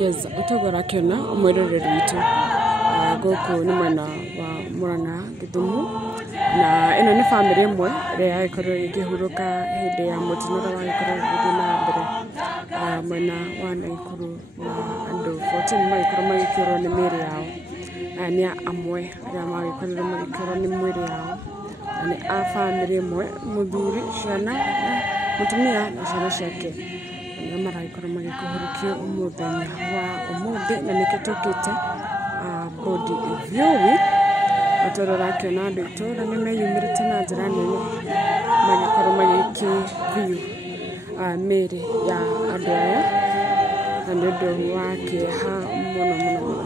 Yes, utogora kiona umwerere witu goku ni mwena wa Murang'a Githumu na ino ni family imwe ria ikorwo ikihuruka hindi ya mutino wa ikorwo guthi na mbere mwena wa Naikuru na andu 14 magikorwo magikirwo ni miri yao ni amwe aria magikorwo magikirwo ni mwiri yao ni a family imwe muthuri ciana mutumia na ciana ciake maraikorwo magikuhurukio umuthenya wa umuthi na nikitukite body viewing atorora kiona andu itura ni meyumirite na njira nene magikorwo magiki view miri ya andu aya na ndu wa kieha muno muno muno.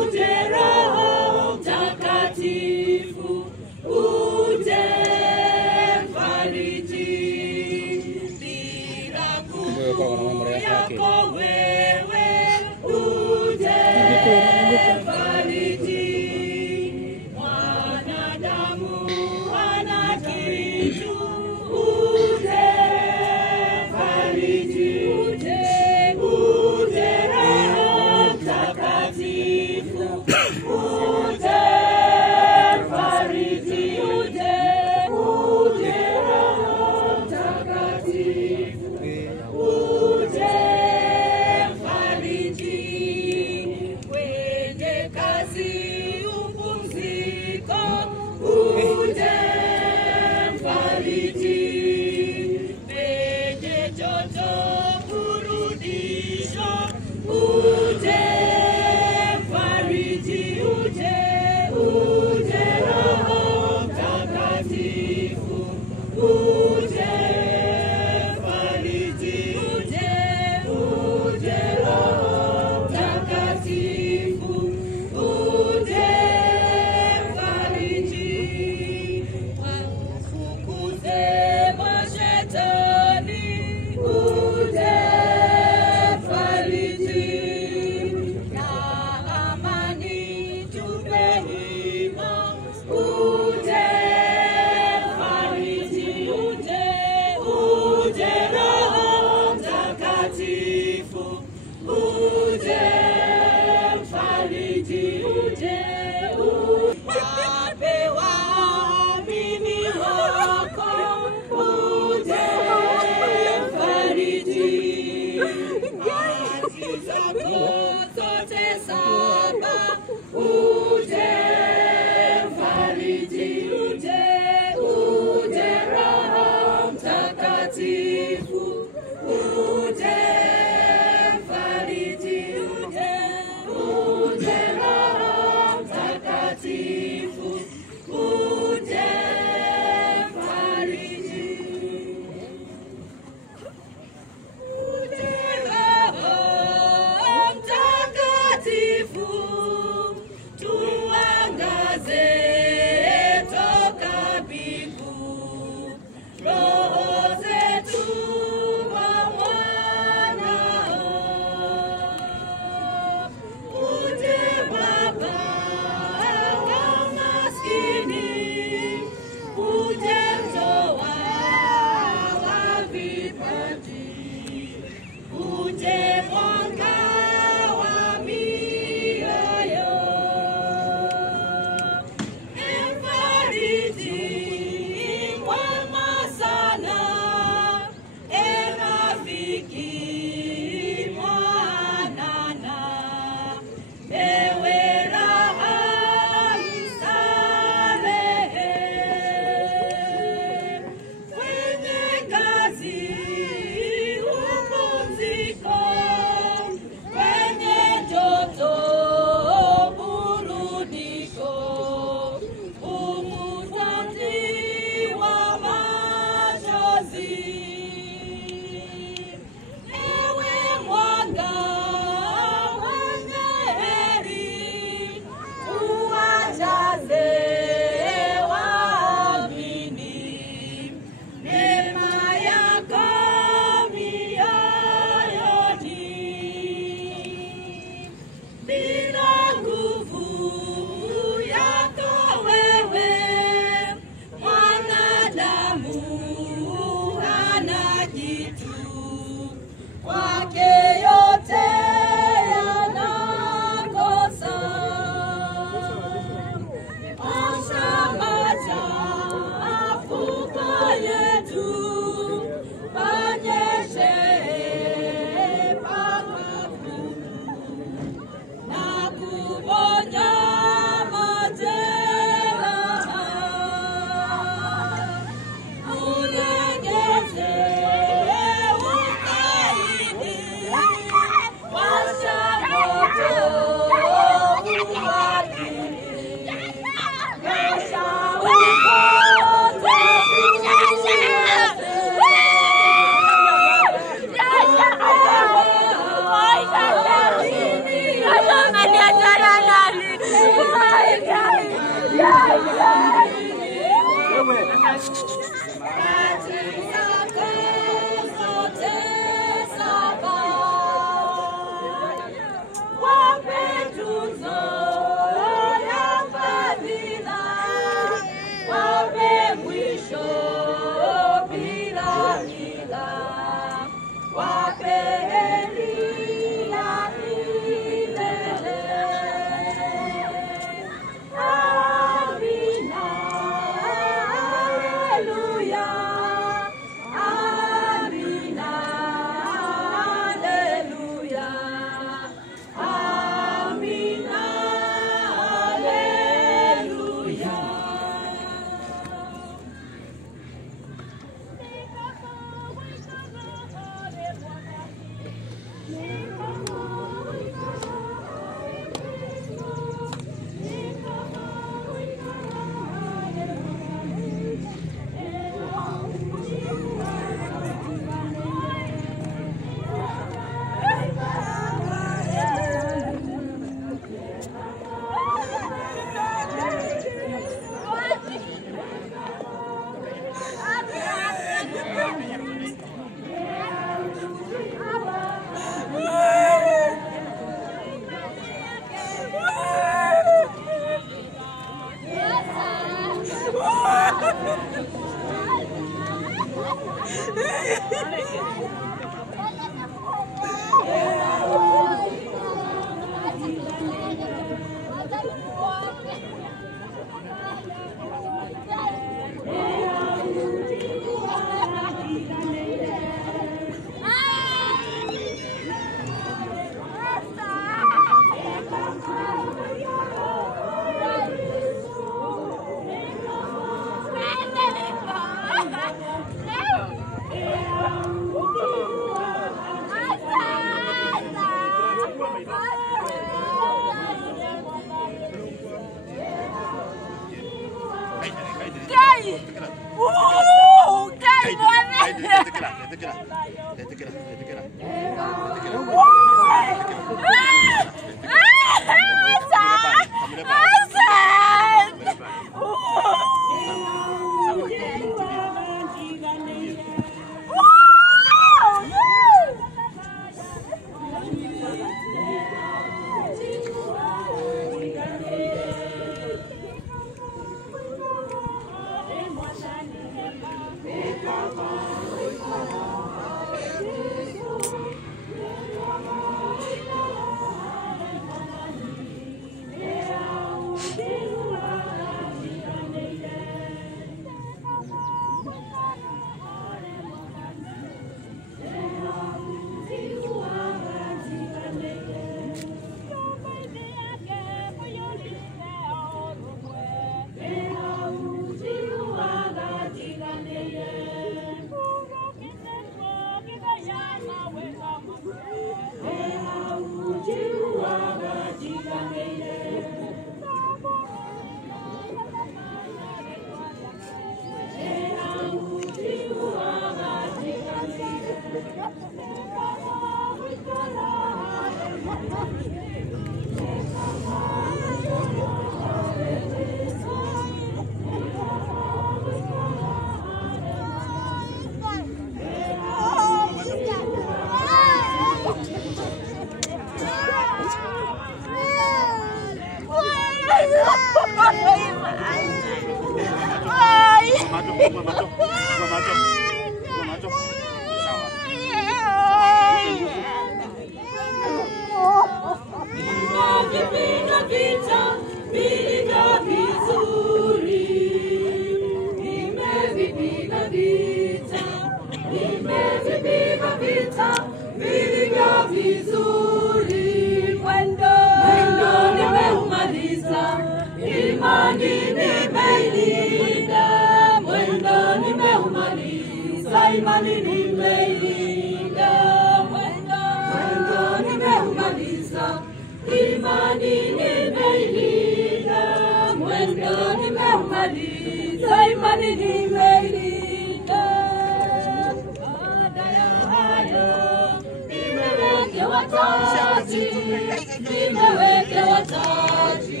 Nimeweke wataji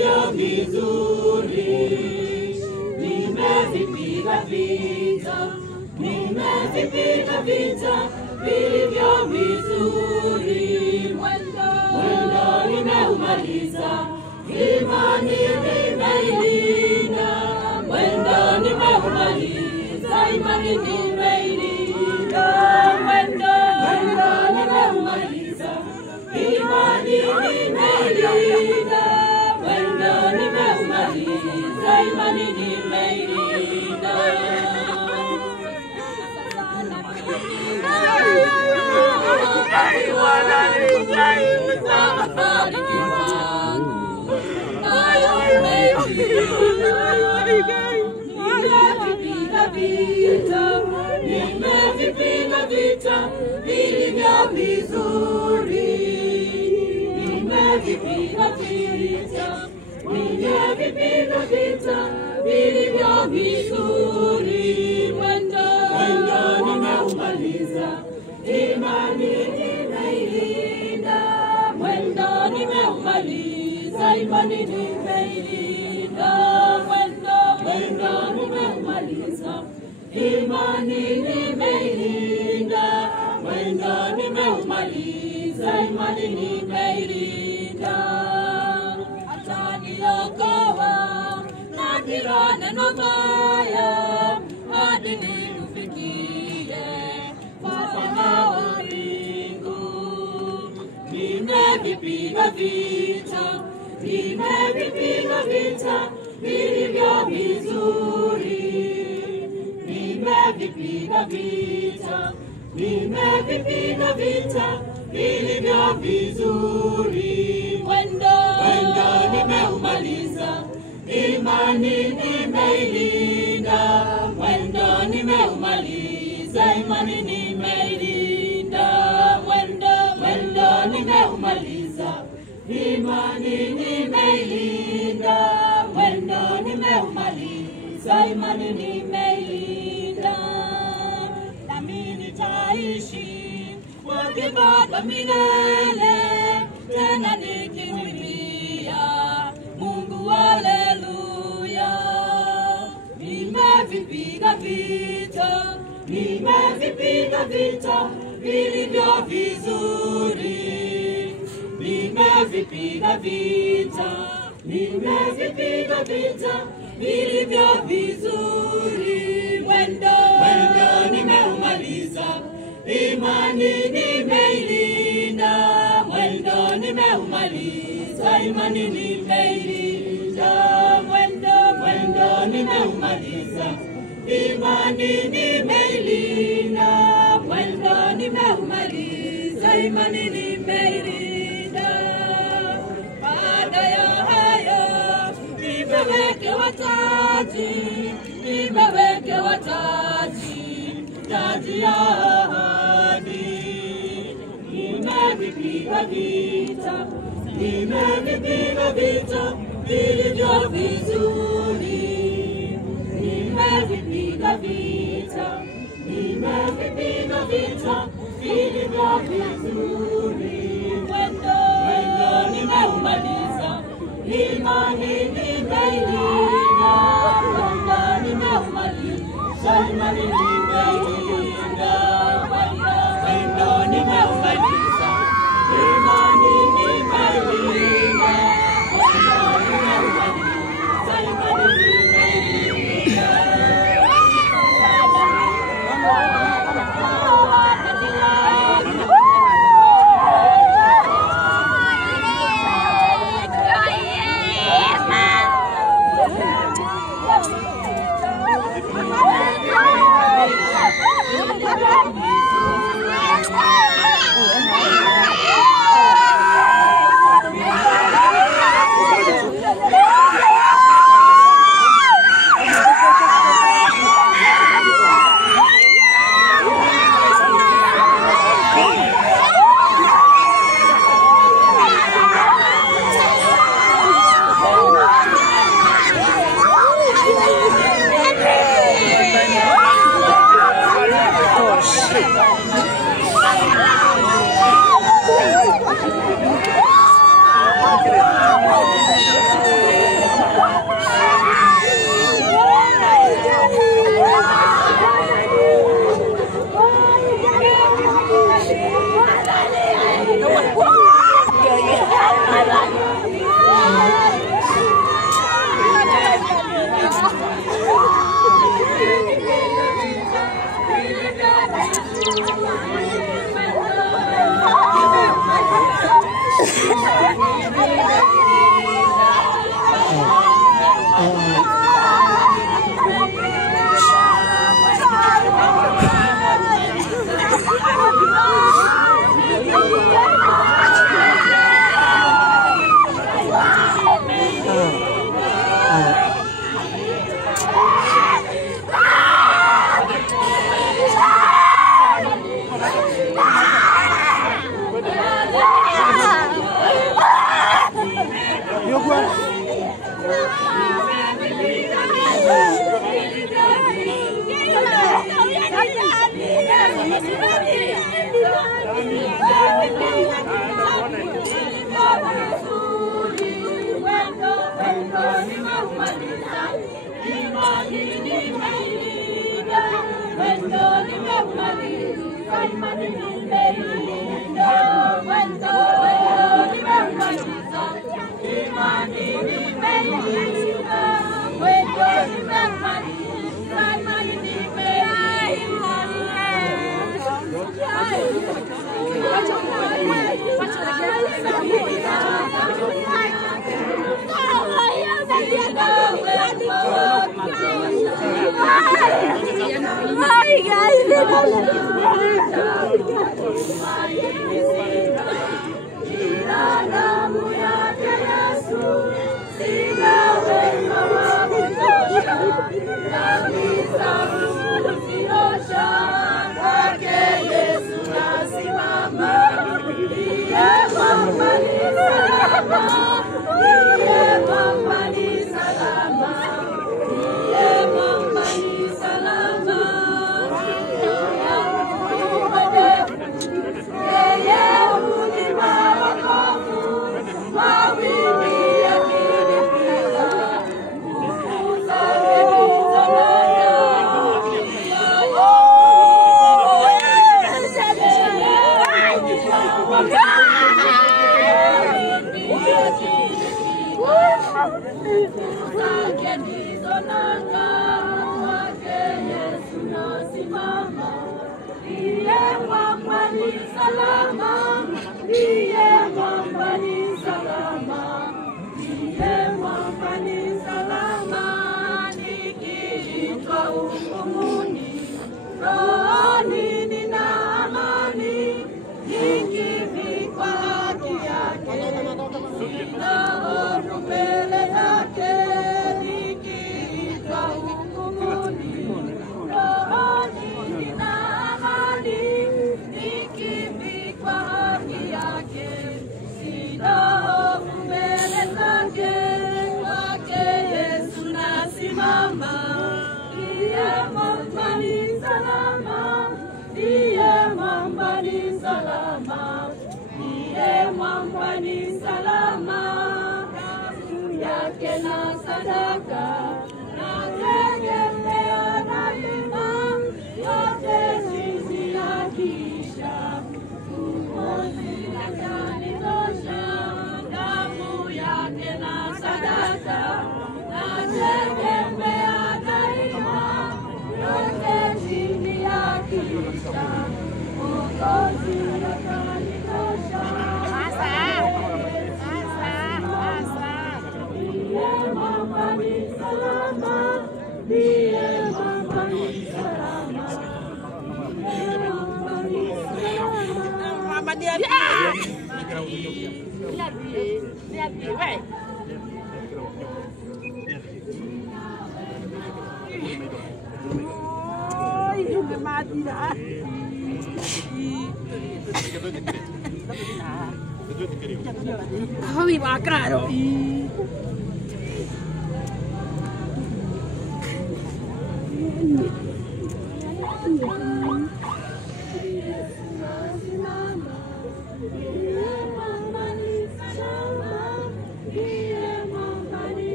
vilivyo vizuri. Nimevipiga vita, nimevipiga vita vilivyo vizuri. Mwendo nimeumaliza, imani nimeilinda. Mwendo nimeumaliza, imani nimeilinda. Mwendo nimeumaliza, imani nimeilinda. Mwendo nimeumaliza, imani nimeilinda. Nimevipiga vita vilivyo vizuri. Nimevipiga vita, nimevipiga vita vilivyo vizuri. Mwendo nimeumaliza, imani nimeilinda. Mwendo nimeumaliza, imani nimeilinda. Mwendo nimeumaliza, imani nimeilinda. Mwendo nimeumaliza, imani nimeilinda. Ataniokoa na kila neno baya, hadi nikufikie ufalme wa mbingu. Nimevipiga vita, nimevipiga vita vilivyo vizuri. Nimevipiga vita, nimevipiga vita vilivyo vizuri. Mwendo nimeumaliza, imani nimeilinda. Mwendo nimeumaliza, imani nimeilinda. Mwendo nimeumaliza, imani nimeilinda. Mwendo nimeumaliza, imani nimeilinda. Nami nitaishi wakibada milele, tena nikimwimbia Mungu haleluya. Nimevipiga vita, nimevipiga vita vilivyo vizuri. Nimevipiga vita, nimevipiga vita vilivyo vizuri. Mwendo nimeumaliza, imani nimeilinda. Mwendo nimeumaliza, imani nimeilinda. Mwendo nimeumaliza, imani nimeilinda. Mwendo nimeumaliza, imani nimeilinda. Baada ya hayo nimewekewa taji, nimewekewa taji ya ahadi. Nimevipiga vita, nimevipiga vita vilivyo vizuri. Nimevipiga vita, nimevipiga vita vilivyo vizuri. Mwendo nimeumaliza, imani nimeilinda. Mwendo nimeumaliza, imani nimeilinda. Mwendo nimeumaliza, imani nimeilinda. Mwendo nimeumaliza, imani nimeilinda.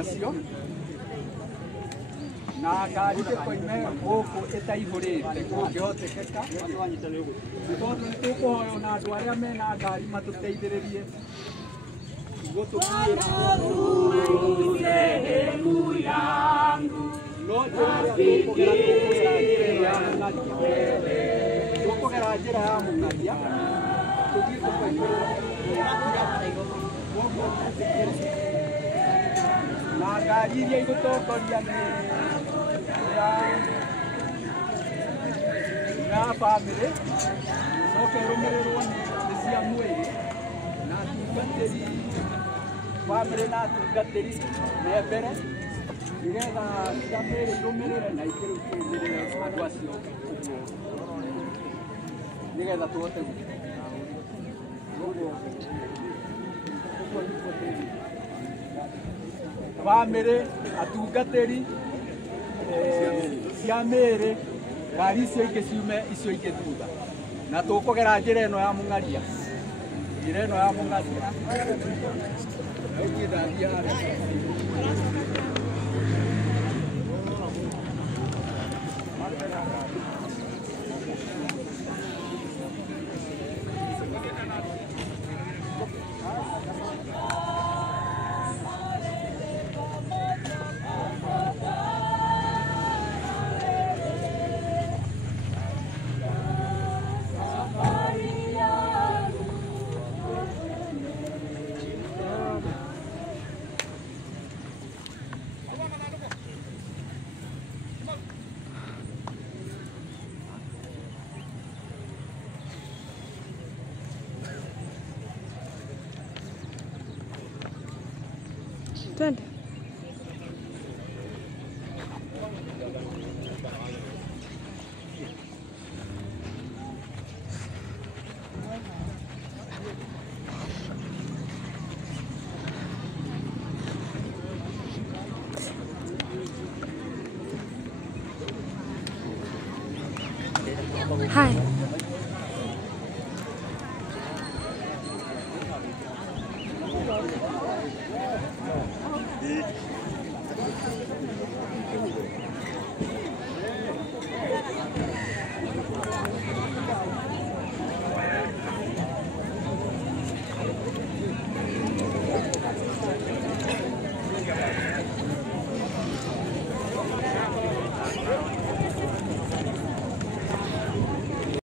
nacio na ngari koime gũkũ ĩtaihũrĩte kũngĩhotekeka tondũ nĩtũkũhoya na andũ arĩa mena ngari matũteithĩrĩrie gũtũkuĩra tũkũgera njĩra ya Mũng'aria na ngari iria igũtongoria nĩ ya bamĩrĩ coke ĩrũmĩrĩrwo nĩ cia mwĩrĩ na atungatĩri bamĩrĩ na atungatĩri me mbere nĩgetha cia mĩrĩ irũmĩrĩre na ikĩrũkĩrĩre andũ acio nĩgetha tũhote bamĩrĩ atungatĩri cia mĩrĩ ngari icio ingĩ ciume icio ingĩ thutha na tũkũgera njĩra ĩno ya Mũng'aria Twende. Hi.